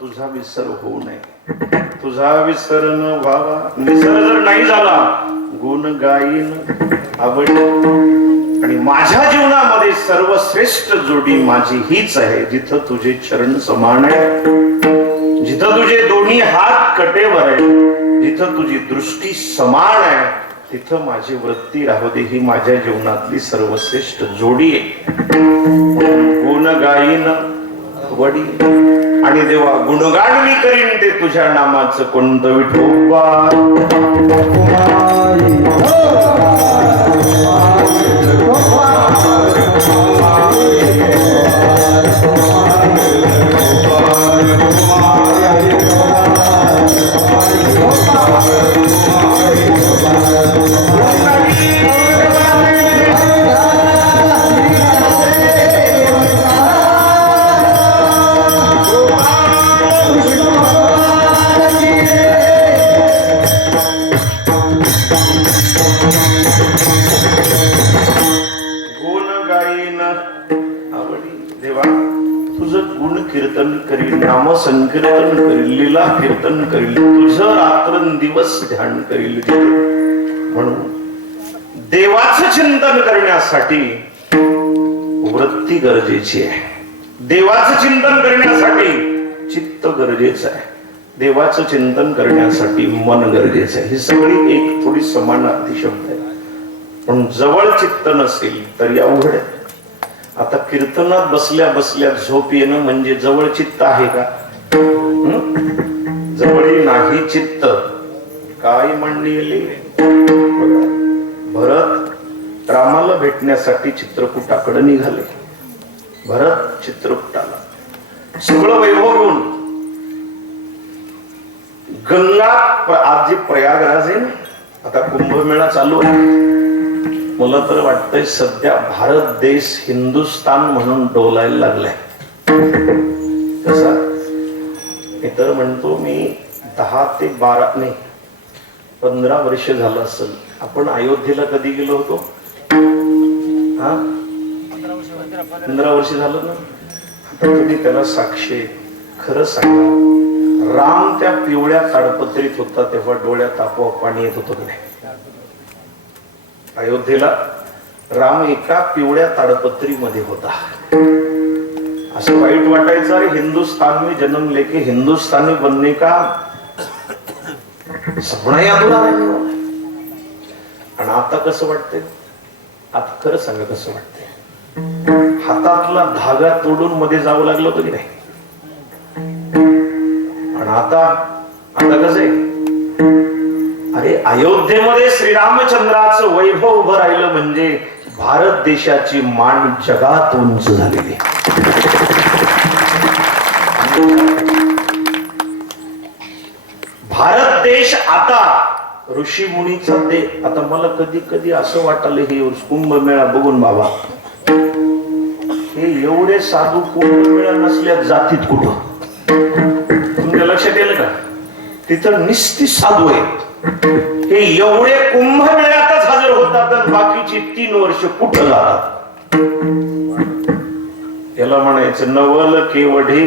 तुझा विसर होऊ नये, तुझा विसर न व्हावा. विसर जर नाही झाला गुण गाईन आवडी. आणि माझ्या जीवनामध्ये सर्वश्रेष्ठ जोडी माझी हीच आहे, जिथं तुझे चरण समान आहे, जिथं तुझे दोन्ही हात कटेवर आहे, जिथं तुझी दृष्टी समान आहे, तिथं माझी वृत्ती राहू दे. ही माझ्या जीवनातली सर्वश्रेष्ठ जोडी आहे. गुण गाईन वडी. आणि देवा गुणगान मी करीन ते तुझ्या नामाचं कोणतं विठोबा. कीर्तन करील, नाम संकीर्तन करील, लीला कीर्तन करील, तुझं रात्रंदिवस ध्यान करील. म्हणून देवाचं चिंतन करण्यासाठी वृत्ती गरजेची आहे. देवाचं चिंतन करण्यासाठी चित्त गरजेचं आहे. देवाचं चिंतन करण्यासाठी मन गरजेचं आहे. ही सगळी एक थोडी समानार्थी शब्द आहे. पण जवळ चित्त नसेल तर अवघड आहे. आता कीर्तनात बसल्या बसल्या झोप येणं म्हणजे जवळ चित्त आहे का? जवळी नाही चित्त काय म्हणले. भरत रामाला भेटण्यासाठी चित्रकूटाकडे निघाले. भरत चित्रकूटाला सगळं वैभव घेऊन गंगा. आज जे प्रयागराज आहे ना, आता कुंभमेळा चालू आहे. मला तर वाटतंय सध्या भारत देश हिंदुस्थान म्हणून डोलायला लागलाय. कसा मी तर म्हणतो, मी 10 ते 12 नाही 15 वर्ष झालं असेल. आपण अयोध्येला कधी गेलो होतो? 15 वर्ष झालं ना. आता तुम्ही त्याला साक्षी खरं सांगा, राम त्या पिवळ्या ताडपत्रीत होता तेव्हा डोळ्यात आपोआप पाणी येत होतं की नाही? अयोध्येला राम एका पिवळ्या ताडपत्री मध्ये होता. असं वाईट वाटायचं, अरे हिंदुस्तान में जन्म लेके हिंदुस्तानी बनने का सपना ही अधुरा है. आणि आता कसं वाटतंय? आता खरं सांगा कसं वाटतंय? हातातला धागा तोडून मध्ये जावं लागलं होतं की नाही? आणि आता कसं आहे? अरे अयोध्येमध्ये श्रीरामचंद्राचं वैभव उभं राहिलं म्हणजे भारत देशाची मान जगात उंच झालेली. भारत देश आता ऋषी मुनीचा दे. आता मला कधी कधी असं वाटलं, हे कुंभमेळा बघून बाबा, हे एवढे साधू कुंभमेळा नसल्या जातीत कुठं? तुमच्या लक्षात येईल का? तिथं निस्ती साधू आहे. हे एवढे कुंभमेळ्यातच हजर होतात, तर बाकीची 3 वर्ष कुठं जातात? याला म्हणायचं नवल केवढे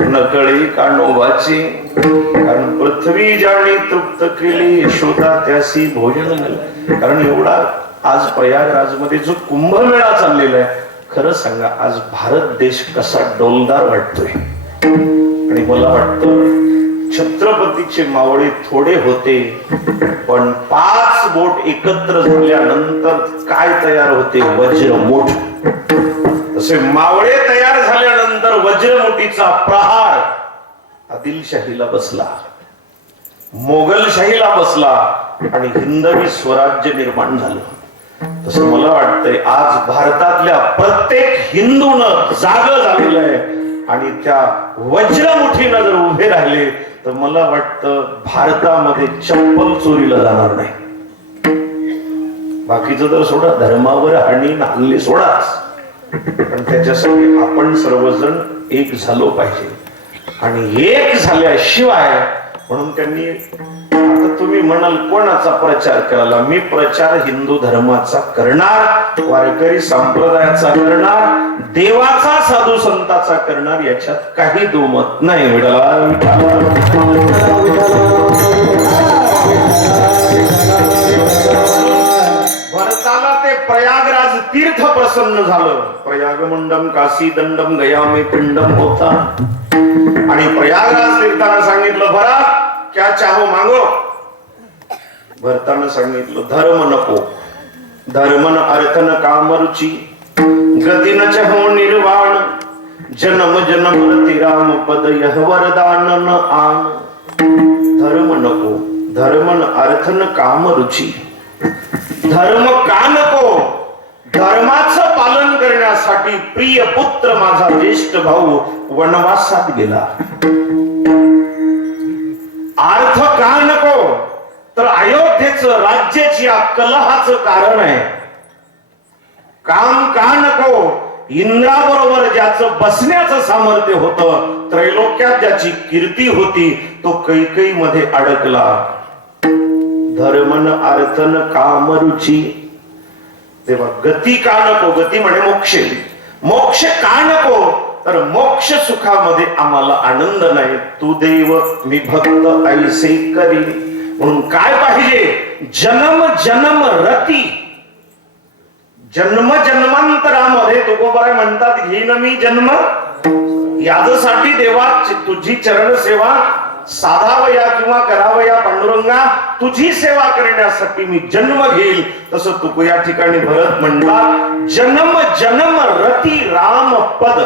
नकळी कानोबाची. कारण पृथ्वी ज्याने तृप्त केली, यशोदा त्यासी भोजन झालं. कारण एवढा आज प्रयागराज मध्ये जो कुंभमेळा चाललेला आहे, खरं सांगा आज भारत देश कसा डोलदार वाटतोय. आणि मला वाटतं छत्रपतीचे मावळे थोडे होते, पण 5 बोट एकत्र झाल्यानंतर काय तयार होते? वज्रमुठ. तसे मावळे तयार झाल्यानंतर वज्रमुठीचा प्रहार आदिलशाहीला बसला, मोगलशाहीला बसला आणि हिंदवी स्वराज्य निर्माण झालं. तसं मला वाटतंय आज भारतातल्या प्रत्येक हिंदूनं जागं झालेलं आहे. आणि त्या वज्रमुठीनं जर उभे राहिले तर मला वाटतं भारतामध्ये चप्पल चोरीला जाणार नाही. बाकीचं तर सोडा, धर्मावर हानी हल्ले सोडाच, पण त्याच्यासाठी आपण सर्वजण एक झालो पाहिजे. आणि एक झाल्याशिवाय म्हणून त्यांनी, आता तुम्ही म्हणाल कोणाचा प्रचार करायला? मी प्रचार हिंदू धर्माचा करणार, वारकरी संप्रदायाचा करणार, देवाचा साधू संताचा करणार याच्यात काही दुमत नाही. भरताला ते प्रयागराज तीर्थ प्रसन्न झालं. प्रयाग मंडम काशी दंडम गया में पिंडम होता. आणि प्रयागराज तीर्थानं सांगितलं भरत क्या चाहो मागो. भरतानं सांगितलं धर्म नको. धर्म न अर्थ न काम रुची गती न चहो निर्वाण जन्म जन्म रति राम पद यह वरदान न आन. धर्म नको. धर्म न अर्थ न काम रुची. धर्म का नको. धर्माचं पालन करण्यासाठी प्रिय पुत्र माझा ज्येष्ठ भाऊ वनवासात गेला. अर्थ का नको तर अयोध्येचं राज्याची कलहाचं कारण आहे. काम का नको. इंद्राबरोबर ज्याचं बसण्याचं सामर्थ्य होतं, त्रैलोक्यात ज्याची कीर्ती होती, तो कैकई मध्ये अडकला. धर्मन अर्थन काम रुची. तेव्हा गती का नको. गती म्हणे मोक्ष. मोक्ष का नको तर मोक्ष सुखामध्ये आम्हाला आनंद नाही. तू देव मी भक्त ऐसे करी. म्हणून काय पाहिजे. जन्म जन्म रती. जन्म जन्मांतरामध्ये तुकोबाराय म्हणतात घेईन मी जन्म. यासाठी देवा तुझी चरण सेवा साधावया किंवा करावया पांडुरंगा. तुझी सेवा करण्यासाठी मी जन्म घेईल. तसं तुको या ठिकाणी भरत म्हणतात जन्म जन्म रती राम पद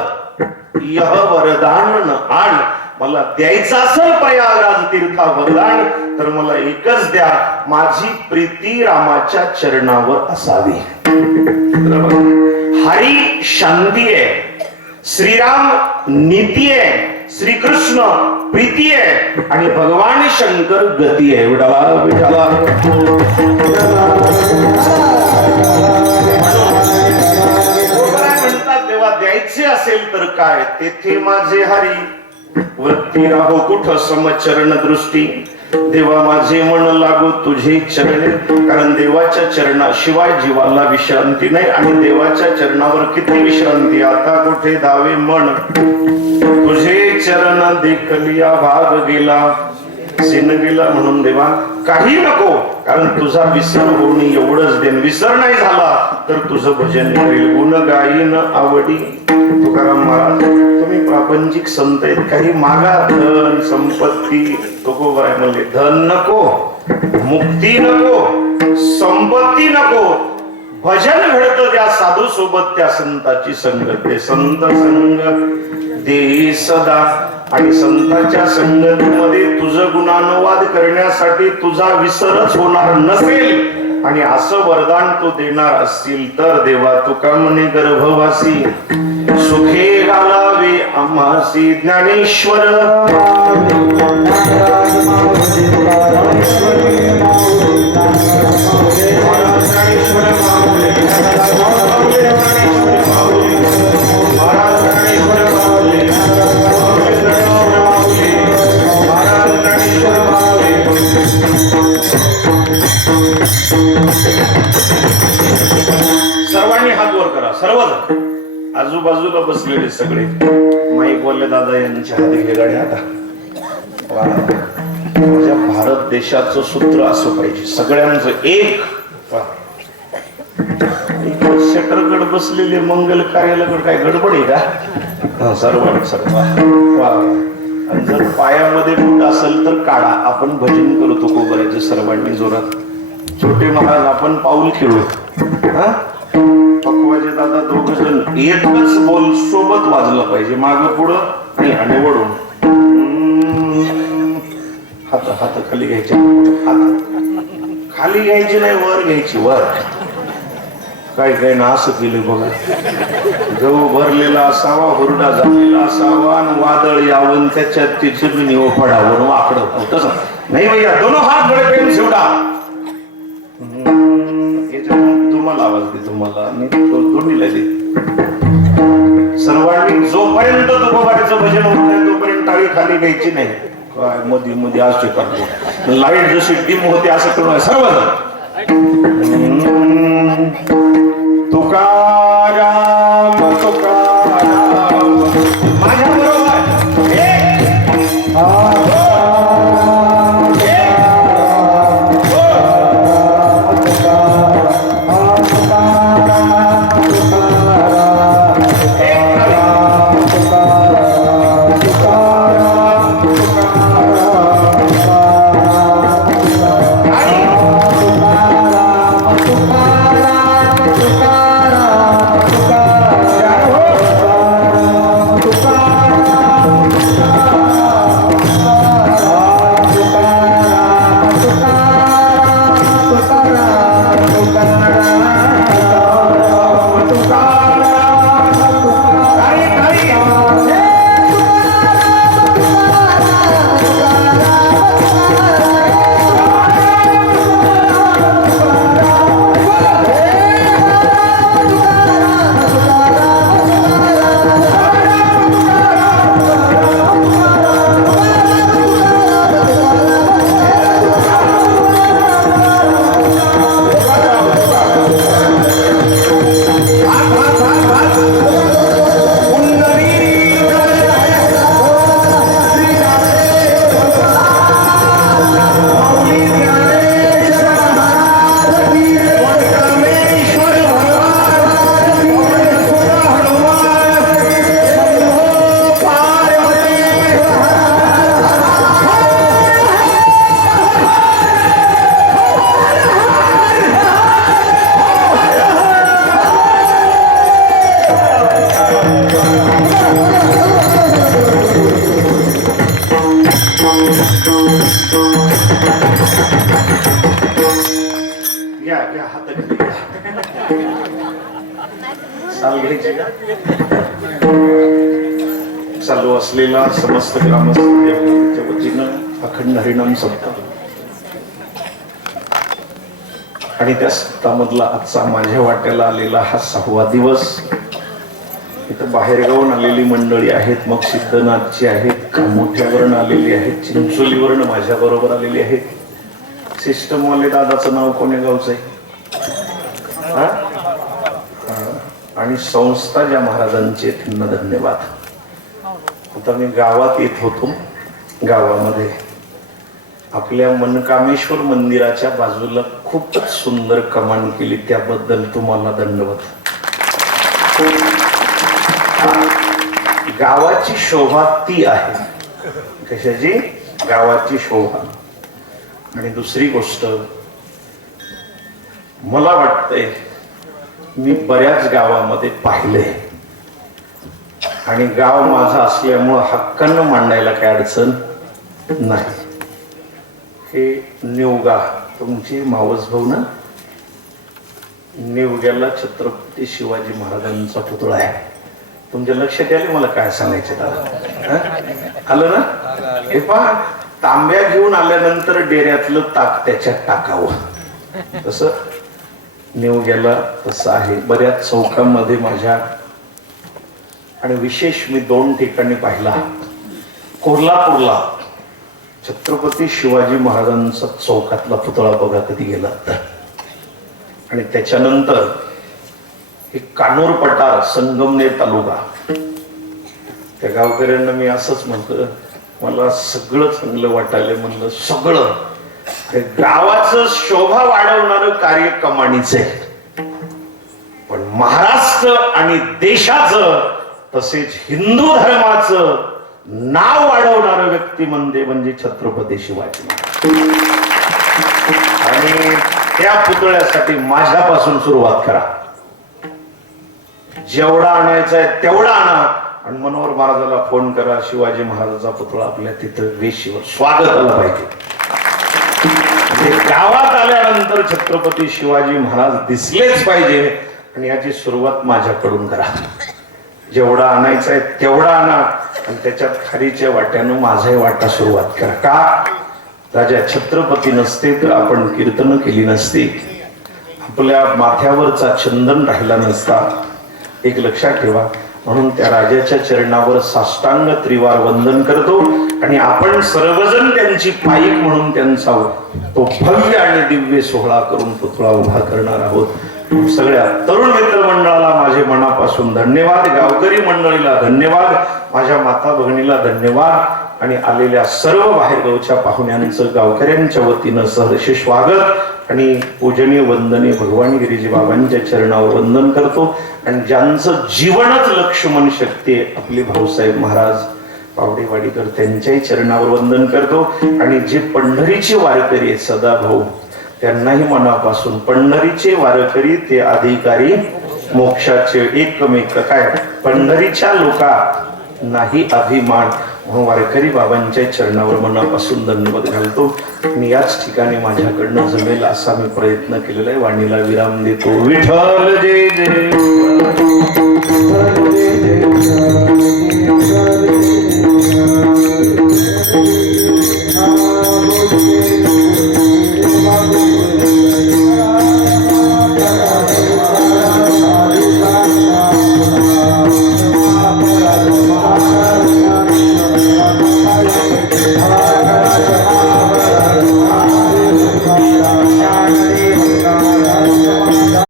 यह वरदान न आण. मला द्यायचं असेल प्रयागराज तीर्था वरदान तर मला एकच द्या. माझी प्रीती रामाच्या चरणावर असावी. हरी शांती आहे. श्रीराम नीती आहे. श्रीकृष्ण प्रीती आहे आणि भगवान शंकर गती आहे. म्हणतात देवा द्यायचे असेल तर काय. तेथे माझे हरी वृत्ती राहो कुठ समचरण दृष्टी. देवा माझे मन लागो तुझे चरणे. कारण देवाच्या चरणाशिवाय जीवाला विश्रांती नाही. आणि देवाच्या चरणावर किती विश्रांती. आता कुठे धावे मन. तुझे चरण देखलिया भाग गेला सिन गेला. म्हणून देवा काही नको. कारण तुझा विसर होणे एवढंच देण. विसर नाही झाला तर तुझं भजन करेल. गुण गायीन आवडी. तुकाराम महाराज तुम्ही प्रापंचिक संत आहेत. काही मागा धन संपत्ती. तुकोबाराय म्हणले धन नको. मुक्ती नको. संपत्ती नको. भजन घडतं त्या साधू सोबत त्या संताची संगत. ते संत संग दे सदा. आणि संतांच्या संगतीमध्ये तुझं गुणानुवाद करण्यासाठी तुझा विसरच होणार नसेल आणि असं वरदान तू देणार असतील तर देवा तुका म्हणे गर्भवासी सुखे घालावे आम्हासी. ज्ञानेश्वर सर्वांनी हात वर करा. सर्वजण आजूबाजूला बसलेले सगळे माईक वाले दादा यांच्या हाती घे गाडी. आता माझ्या भारत देशाचं सूत्र असं पाहिजे सगळ्यांचं एक. शटरकड बसलेले मंगल कार्याला काय गडबड आहे का. सर्वांनी सर्व आणि जर पायामध्ये बूट असेल तर काढा. आपण भजन करतो कोबऱ्याचे सर्वांनी जोरात. छोटे महाराज आपण पाऊल खेळू. पक्वाचे दादा दोघ जण एकच बोल सोबत वाजला पाहिजे. माग पुढं आणि वळून. हात हात खाली घ्यायचे. हात खाली घ्यायची नाही वर घ्यायची. वर काय काय ना असं केलं बघा. गहू भरलेला असावा हुरडा झालेला असावा आणि वादळ यावं त्याच्यात ती जमिनी पडावं वाकडं. तसं नाही भैया दोन हात बडे पेन शेवटा. तुम्हाला आवाज दे. तुम्हाला दोन्हीला दे. सर्वांनी जोपर्यंत तुकोबाराचं भजन होत नाही तोपर्यंत टाळी खाली घ्यायची नाही. काय मध्ये मध्ये असे करतो. लाईट जशी डिम होते असं करून सर्वजण तुकाराम तुकाराम. माझ्या बरोबर चालू असलेला समस्त ग्रामस्थांच्या वतीनं अखंड हरिनाम सप्ताह आणि त्या सप्ताहामधला आजचा माझ्या वाट्याला आलेला हा 6वा दिवस. इथं बाहेरगावून आलेली मंडळी आहेत, मग सिद्धनाथची आहेत, कामोठ्यावरून आलेली आहेत, चिंचोलीवरून माझ्या बरोबर आलेली आहेत. सिस्टमवाले दादाचं नाव कोण्या गावचं आहे? आणि संस्था ज्या महाराजांचे त्यांना धन्यवाद. आता मी गावात येत होतो, गावामध्ये आपल्या मनकामेश्वर मंदिराच्या बाजूला खूपच सुंदर कमान केली, त्याबद्दल तुम्हाला दंडवत. गावाची शोभा ती आहे. कशाची? गावाची शोभा. आणि दुसरी गोष्ट, मला वाटतंय मी बऱ्याच गावामध्ये पाहिले आणि गाव माझा असल्यामुळं हक्कानं मांडायला काय अडचण नाही. हे निवगा तुमची मावस भाऊ ना, निवग्याला छत्रपती शिवाजी महाराजांचा पुतळा आहे. तुमच्या लक्षात आले मला काय सांगायचे दादा? आलं ना? हे पहा, तांब्या घेऊन आल्यानंतर डेऱ्यातलं ताक त्याच्यात टाकावं, तसं निवग्याला तसं आहे. बऱ्याच चौकांमध्ये माझ्या, आणि विशेष मी 2 ठिकाणी पाहिला. कोल्हापूरला छत्रपती शिवाजी महाराजांचा चौकातला पुतळा बघा कधी गेला तर. आणि त्याच्यानंतर एक कानोर पठार, संगमनेर तालुका, त्या गावकऱ्यांना मी असंच म्हणतो, मला सगळं चांगलं वाटायला. म्हणलं सगळं गावाचं शोभा वाढवणारं कार्य कमानीचं आहे, पण महाराष्ट्र आणि देशाचं तसेच हिंदू धर्माचं नाव वाढवणारं व्यक्ती म्हणजे छत्रपती शिवाजी महाराज. आणि त्या पुतळ्यासाठी माझ्यापासून सुरुवात करा. जेवढा आणायचा आहे तेवढा आणा आणि मनोहर महाराजाला फोन करा, शिवाजी महाराजांचा पुतळा आपल्या तिथं वेशीवर स्वागत आलं पाहिजे. गावात आल्यानंतर छत्रपती शिवाजी महाराज दिसलेच पाहिजे आणि याची सुरुवात माझ्याकडून करा. जेवढा आणायचा आहे तेवढा आणा आणि त्याच्यात खारीच्या वाट्यानं माझाही वाटा सुरुवात करा. का? राजा छत्रपती नसते तर आपण कीर्तन केली नसती, आपल्या माथ्यावरचा चंदन राहिला नसता. एक लक्षात ठेवा. म्हणून त्या राजाच्या चरणावर साष्टांग त्रिवार वंदन करतो आणि आपण सर्वजण त्यांची पाईक म्हणून त्यांचा तो भव्य आणि दिव्य सोहळा करून पुतळा उभा करणार आहोत. सगळ्या तरुण मित्र मंडळाला माझे मनापासून धन्यवाद, गावकरी मंडळीला धन्यवाद, माझ्या माता भगिनीला धन्यवाद आणि आलेल्या सर्व बाहेरगावच्या पाहुण्यांचं गावकऱ्यांच्या वतीनं सहर्ष स्वागत आणि पूजनीय वंदनीय भगवान गिरीजी बाबांच्या चरणावर वंदन करतो. आणि ज्यांचं जीवनच लक्ष्मण शक्ती आहे आपले भाऊसाहेब महाराज पावडेवाडीकर त्यांच्याही चरणावर वंदन करतो. आणि जे पंढरीचे वारकरी आहेत सदाभाऊ त्यांनाही मनापासून, पंढरीचे वारकरी ते अधिकारी मोक्षाचे एकमेक काय, पंढरीच्या लोका नाही अभिमान म्हणून वारकरी बाबांच्या चरणावर मनापासून धन्यवाद घालतो. मी याच ठिकाणी माझ्याकडनं जमेल असा मी प्रयत्न केलेला आहे. वाणीला विराम देतो. विठ्ठल जय जय.